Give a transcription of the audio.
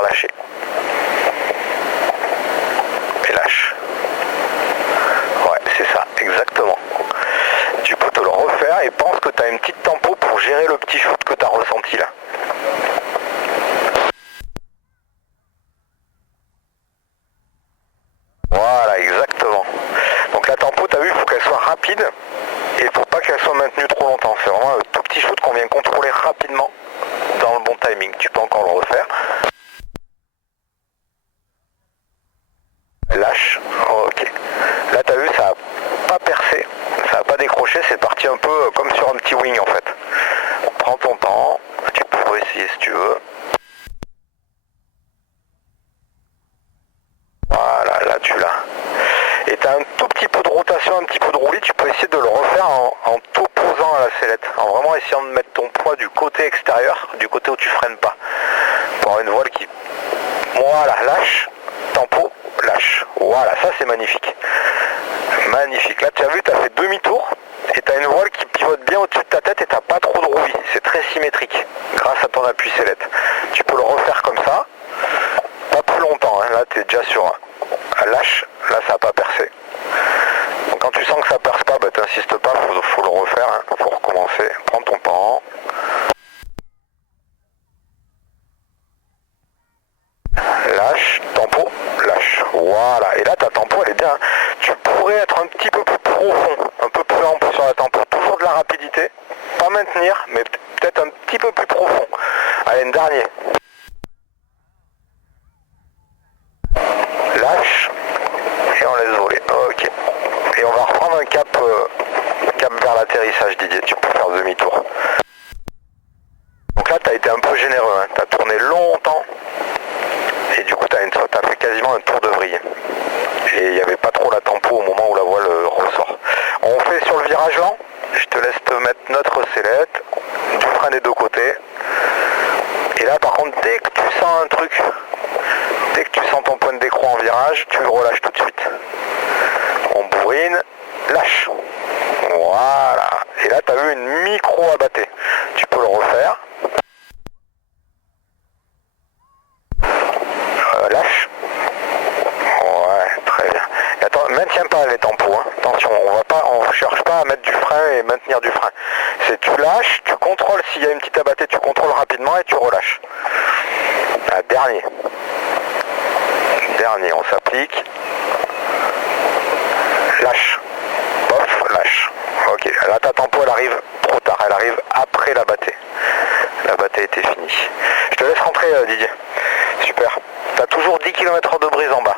relâcher. Et lâche. Ouais, c'est ça, exactement. Tu peux te le refaire et pense que tu as une petite tempo pour gérer le petit shoot que tu as ressenti là. Voilà, exactement. Donc la tempo, tu as vu, il faut qu'elle soit rapide et il ne faut pas qu'elle soit maintenue trop longtemps. C'est vraiment un tout petit shoot qu'on vient contrôler rapidement dans le bon timing. Tu peux encore le refaire. Lâche. Ok. Là, tu as vu, ça n'a pas percé, ça n'a pas décroché, c'est parti un peu comme sur un petit wing en fait. Prends ton temps, tu peux essayer si tu veux. Voilà, là tu l'as. Et tu as un tout petit peu de rotation, un petit peu de roulis, tu peux essayer de le refaire en t'opposant à la sellette, en vraiment essayant de mettre ton poids du côté extérieur, du côté où tu freines pas. Pour avoir une voile qui... Voilà, lâche, tempo, lâche. Voilà, ça c'est magnifique. Magnifique. Là tu as vu, tu as fait demi-tour et tu as une voile qui pivote bien au-dessus de ta tête et tu n'as pas trop de roulis. C'est très symétrique grâce à ton appui sellette. Tu peux le refaire comme ça. Pas plus longtemps, hein. Là tu es déjà sur un lâche, là ça n'a pas percé. Donc quand tu sens que ça perce pas, bah, t'insistes pas, faut le refaire, hein. Faut recommencer. Prends ton temps. Lâche, tempo, lâche. Voilà, et là ta tempo elle est bien. Tu pourrais être un petit peu plus profond, un peu plus ample sur la tempo. Toujours de la rapidité, pas maintenir, mais peut-être un petit peu plus profond. Allez, un dernier. Lâche, et on laisse voler. Ok. Et on va reprendre un cap vers l'atterrissage, Didier. Tu peux faire demi-tour. Donc là, tu as été un peu généreux. Hein. Tu as tourné longtemps. Et du coup, tu as fait quasiment un tour de vrille. Et il n'y avait pas trop la tempo au moment où la voile ressort. On fait sur le virage lent. Je te laisse te mettre notre sellette. Tu freines des deux côtés. Et là, par contre, dès que tu sens un truc, dès que tu sens ton point de décroix en virage, tu le relâches tout de suite. On bourrine, lâche. Voilà. Et là, tu as eu une micro abattée. Tu peux le refaire. Lâche. Ouais, très bien. Et attends, maintiens pas les tempos, hein. Attention, on cherche pas à mettre du frein et maintenir du frein. C'est tu lâches, tu contrôles s'il y a une petite abattée, tu contrôles rapidement et tu relâches. Ah, dernier. Dernier, on s'applique. Lâche. Bof, lâche. Ok, là ta tempo elle arrive trop tard, elle arrive après la battée. La battée était finie. Je te laisse rentrer Didier. Super. T'as toujours 10 km/h de brise en bas.